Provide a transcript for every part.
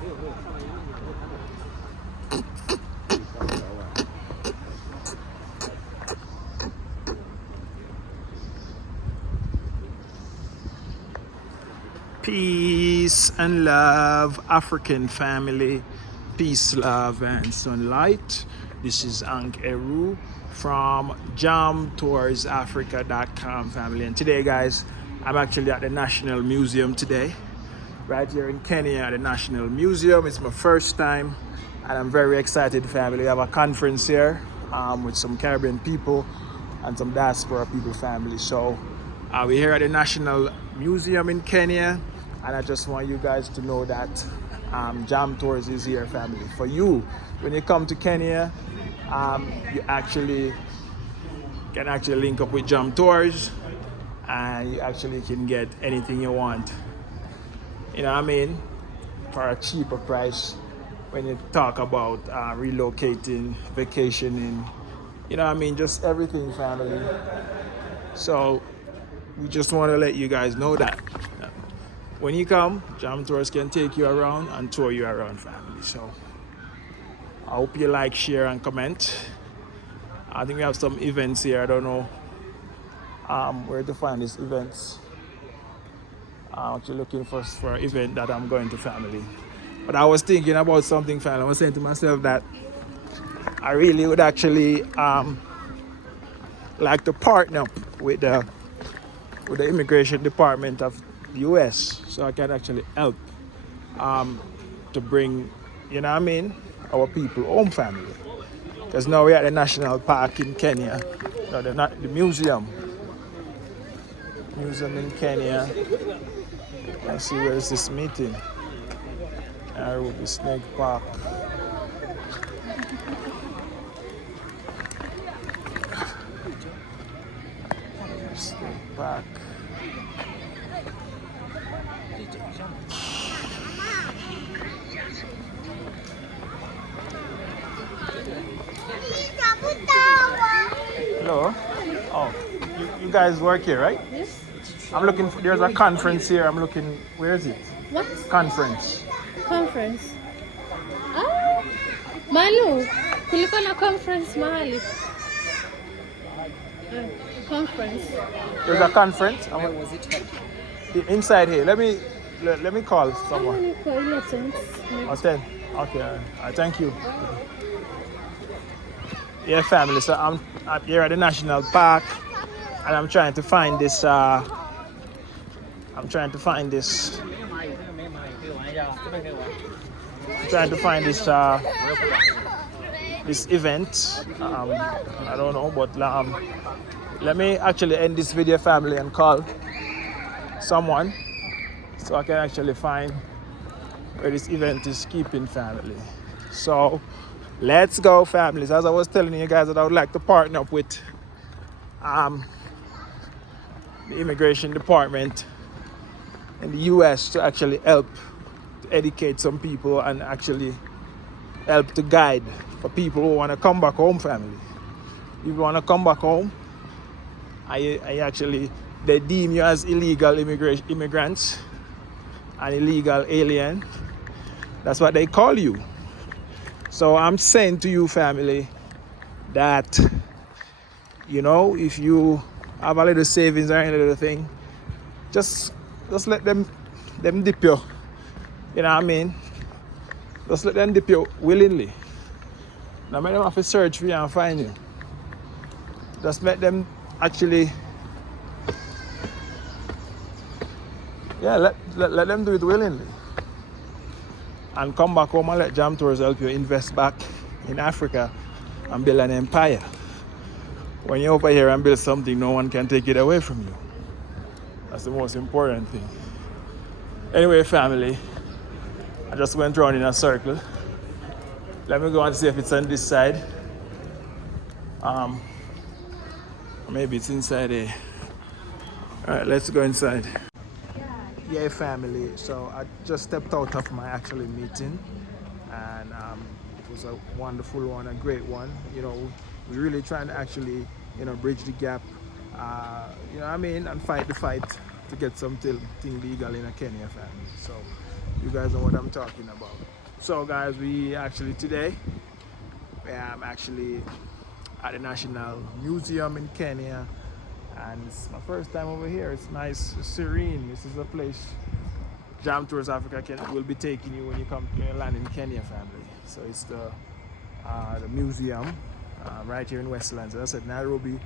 Peace and love, African family. Peace, love, and sunlight. This is Ankh Eru from jamtoursafrica.com family. And today, guys, I'm actually at the National Museum today, right here in Kenya at the National Museum. It's my first time, and I'm very excited, family. We have a conference here with some Caribbean people and some Diaspora people, family. So we're here at the National Museum in Kenya, and I just want you guys to know that Jam Tours is here, family. For you, when you come to Kenya, you can actually link up with Jam Tours, and you actually can get anything you want. You know what I mean? For a cheaper price when you talk about relocating, vacationing, you know what I mean? Just everything, family. So we just want to let you guys know that when you come, Jam Tours can take you around and tour you around, family. So I hope you like, share, and comment. I think we have some events here. I don't know where to find these events. I'm actually looking for an event that I'm going to, family. But I was thinking about something, family. I was saying to myself that I really would actually like to partner up with the immigration department of the US, so I can actually help to bring, you know what I mean, our people home, family. Because now we're at the national park in Kenya, no, the museum in Kenya. Let's see, where is this meeting? Nairobi Snake Park. Snake Park. Hello. Oh, you guys work here, right? Yes. I'm looking for, there's a conference here. I'm looking, where is it? What? Conference. Conference. Ah, Malu, kulikuwa na conference mahali. Conference. There's a conference. Where was it held? Inside here. Let me call someone. Oh, 10. Okay, thank you. Yeah, family. So I'm here at the national park, and I'm trying to find this. This event. I don't know, but let me actually end this video, family, and call someone so I can actually find where this event is keeping, family. So let's go, families. As I was telling you guys, that I would like to partner up with the immigration department in the US to actually help to educate some people and actually help to guide for people who want to come back home, family. If you want to come back home, they deem you as illegal immigrants, an illegal alien. That's what they call you. So I'm saying to you, family, that, you know, if you have a little savings or any little thing, just let them dip you. You know what I mean? Just let them dip you willingly. Now make them have to search for you and find you. Just let them actually, yeah, let them do it willingly. And come back home and let Jam Tours help you invest back in Africa and build an empire. When you're over here and build something, no one can take it away from you. That's the most important thing. Anyway, family, I just went around in a circle. Let me go and see if it's on this side. Maybe it's inside here. All right, let's go inside. Yeah, family. So I just stepped out of my actual meeting, and it was a wonderful one, a great one. You know, we're really trying to actually, you know, bridge the gap. You know what I mean, and fight the fight to get something legal in a Kenya, family. So You guys know what I'm talking about. So guys, we actually today, I'm actually at the National Museum in Kenya, and it's my first time over here. It's nice, it's serene. This is a place Jam Tours Africa will be taking you when you come to land in Kenya, family. So it's the museum right here in Westlands. As I said, Nairobi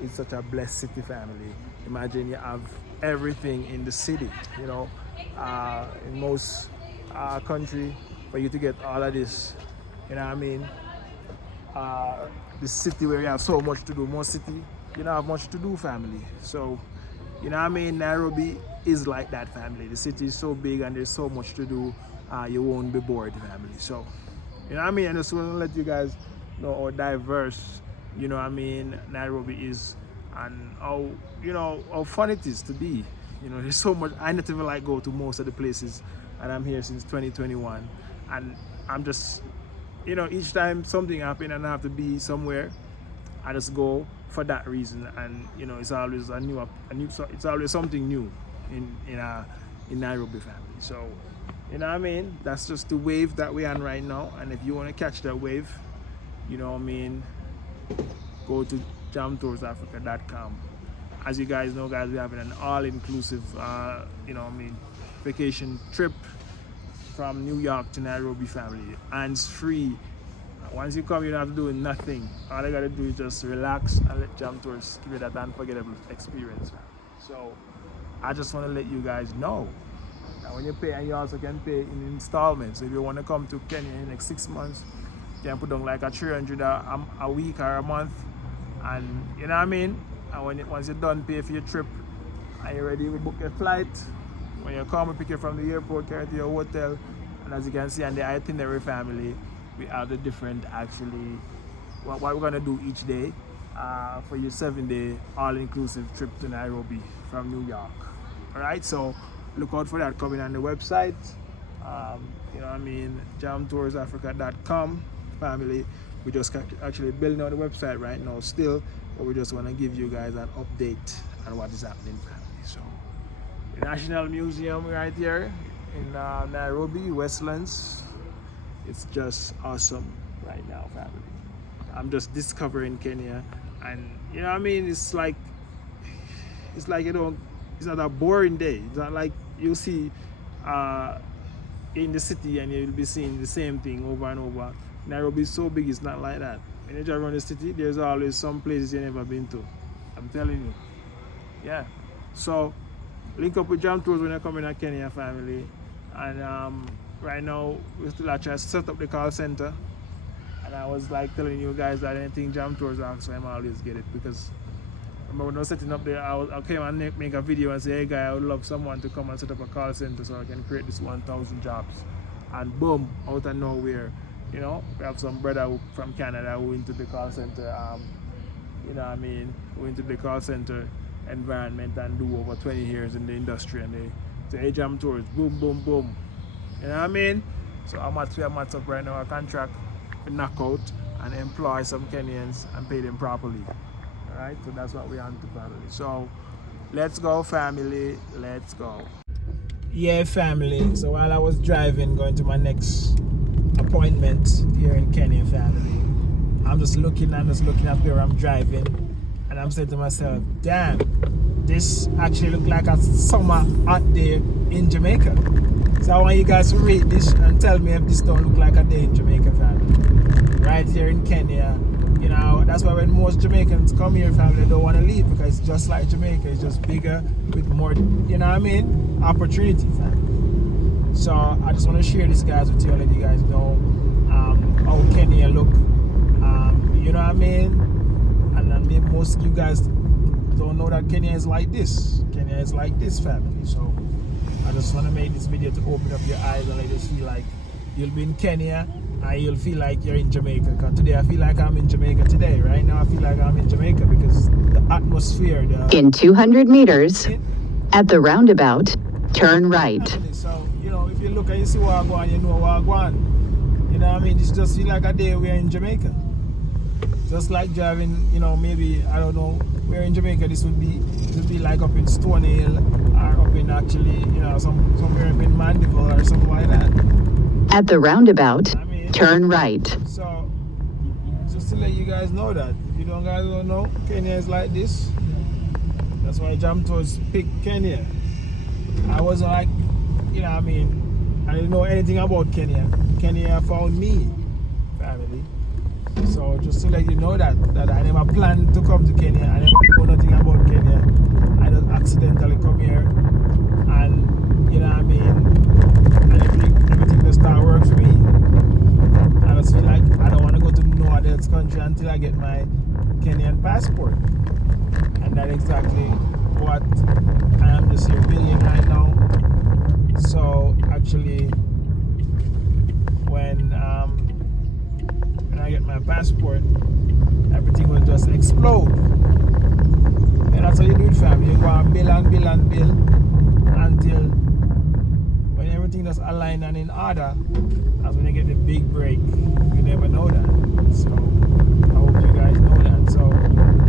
is such a blessed city, family. Imagine you have everything in the city. You know, in most country, for you to get all of this, you know what I mean? The city where you have so much to do, most city, you don't have much to do, family. So, you know what I mean? Nairobi is like that, family. The city is so big and there's so much to do, you won't be bored, family. So, you know what I mean? I just want to let you guys know how diverse, you know what I mean, Nairobi is, and how, you know, how fun it is to be. You know, there's so much. I not even like go to most of the places, and I'm here since 2021, and I'm just, you know, each time something happens and I have to be somewhere, I just go for that reason. And you know, it's always it's always something new in Nairobi, family. So, you know what I mean? That's just the wave that we're on right now. And if you want to catch that wave, you know what I mean, go to jamtoursafrica.com. As you guys know, guys, we're having an all-inclusive, you know what I mean, vacation trip from New York to Nairobi, family. Hands free. Once you come, you don't have to do nothing. All you gotta do is just relax and let Jam Tours give you that unforgettable experience. So I just want to let you guys know that when you pay, and you also can pay in installments. So if you want to come to Kenya in the next 6 months, you can put on like a $300 a week or a month, and you know what I mean. And once you're done pay for your trip and you're ready, we book your flight. When you come, we pick you from the airport, carry to your hotel. And as you can see on the itinerary, family, we have the different, actually, what we're gonna do each day for your 7-day all-inclusive trip to Nairobi from New York. All right, so look out for that coming on the website. You know what I mean, jamtoursafrica.com, family. We just actually building on the website right now still, but we just want to give you guys an update on what is happening, family. So the National Museum right here in Nairobi, Westlands, it's just awesome right now, family. I'm just discovering Kenya, and you know what I mean, it's like, you know, it's not a boring day. It's not like you see in the city and you'll be seeing the same thing over and over. Nairobi is so big, it's not like that. When you drive around the city, there's always some places you've never been to. I'm telling you. Yeah. So link up with Jam Tours when you're coming to Kenya, family. And right now we still actually set up the call center. And I was like telling you guys that anything Jam Tours asks, so I'm always get it, because remember when I was setting up there, I came and make a video and say, hey guy, I would love someone to come and set up a call center so I can create this 1,000 jobs. And boom, out of nowhere, you know, we have some brother from Canada who into the call center, you know what I mean, who into the call center environment and do over 20 years in the industry, and they say, hey Jam Tours, boom, boom, boom. You know what I mean? So I'm at up right now a contract to knock out and employ some Kenyans and pay them properly. Alright, so that's what we're on to, family. So let's go, family, let's go. Yeah, family, so while I was driving going to my next appointment here in Kenya, family, I'm just looking at where I'm driving, and I'm saying to myself, damn, this actually look like a summer hot day in Jamaica. So I want you guys to rate this and tell me if this don't look like a day in Jamaica, family. Right here in Kenya. You know, that's why when most Jamaicans come here, family, they don't want to leave, because it's just like Jamaica. It's just bigger with more, you know what I mean, opportunity, family. So I just want to share this, guys, with you, let you guys know how Kenya look. You know what I mean? And maybe most of you guys don't know that Kenya is like this. Kenya is like this, family. So I just want to make this video to open up your eyes and let you feel like you'll be in Kenya and you'll feel like you're in Jamaica. Because today I feel like I'm in Jamaica today. Right now I feel like I'm in Jamaica because the atmosphere. In 200 meters, at the roundabout, turn right. So, you know, if you look and you see Wagwan, you know Wagwan. You know what I mean? It's just feel like a day we're in Jamaica. Just like driving, you know, maybe, I don't know, where in Jamaica this would be like up in Stony Hill or up in actually, you know, somewhere in Mandeville or something like that. At the roundabout, I mean, turn right. So, just to let you guys know that, if you guys don't know, Kenya is like this. That's why Jam Tours picked Kenya. I wasn't like, you know what I mean, I didn't know anything about Kenya. Kenya found me, family. So just to let you know that I never planned to come to Kenya. I never know nothing about Kenya. I just accidentally come here, and you know what I mean, and everything just start work for me. I just feel like I don't want to go to no other country until I get my Kenyan passport. And that's exactly what I am just here building right now. So actually, when I get my passport, everything will just explode. And that's how you do it, fam. You go and build and build and build until when everything is aligned and in order, that's when you get the big break. You never know that. So I hope you guys know that. So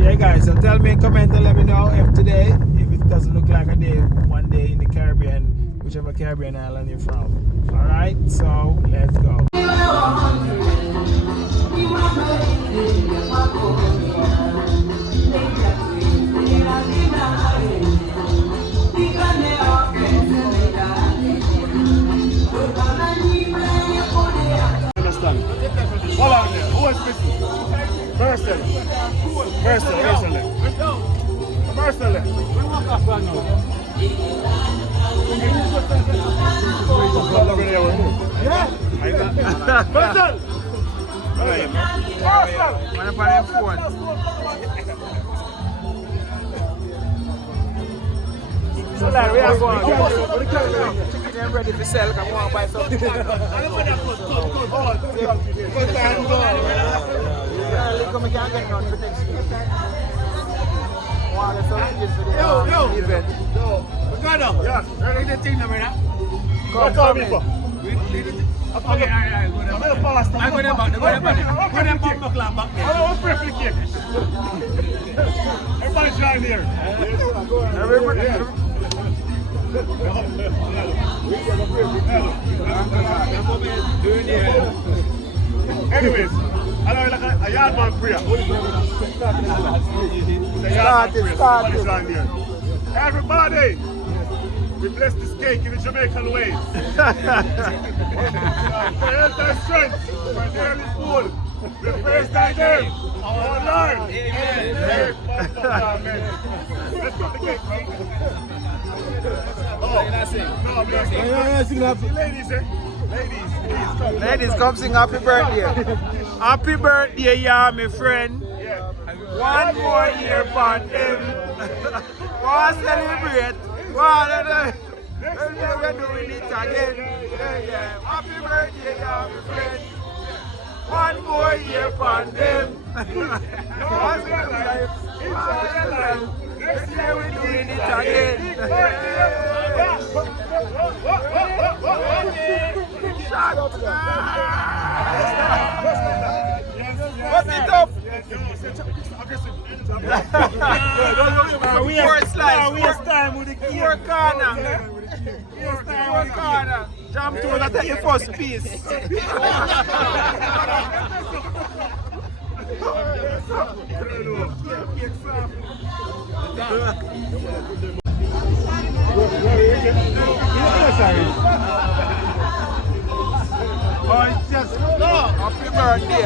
yeah, guys, so tell me, comment and let me know if today, if it doesn't look like a day, one day in the Caribbean, whichever Caribbean island you're from. Alright, so let's go. Hold on there. Who is missing? Mercer. Mercer. So like we are going. Chicken ready to sell. Come on, buy some. Come again, get on for next week. Wow, that's so good for the event. Yes. Ready to think about that? Come in. Okay, alright, go there. I'm going back. Go there back there. I'm pray for the cake. Everybody join here. Anyways, I know like a yard man prayer. Start. Everybody, we bless this cake in the Jamaican way. For health and strength, for daily food. We praise thy name, our Lord. Amen. Let's cut the cake, man. Ladies, Ladies, come sing happy birthday. Happy birthday, yeah, my friend. Yeah. One more year for them. Want to celebrate. We're doing it again. Yeah. Happy birthday, yeah, my friend. One more year for them. Next year we're doing it again. Shut up. What's it up? We are time with the key. Four corner. Jam to that your first piece. Oh, it's just happy birthday.